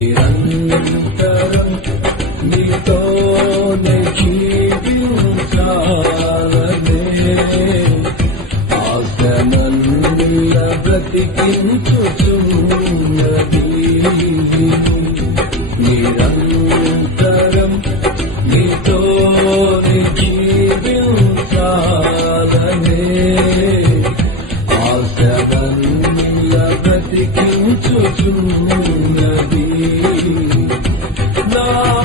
నిరంతరం నీతోనే జీవించాలనే ఆశనల్ల బ్రతికించుచున్నది. నిరంతరం నీతోనే జీవించాలనే ఆశనల్ల బ్రతికించుచున్నది.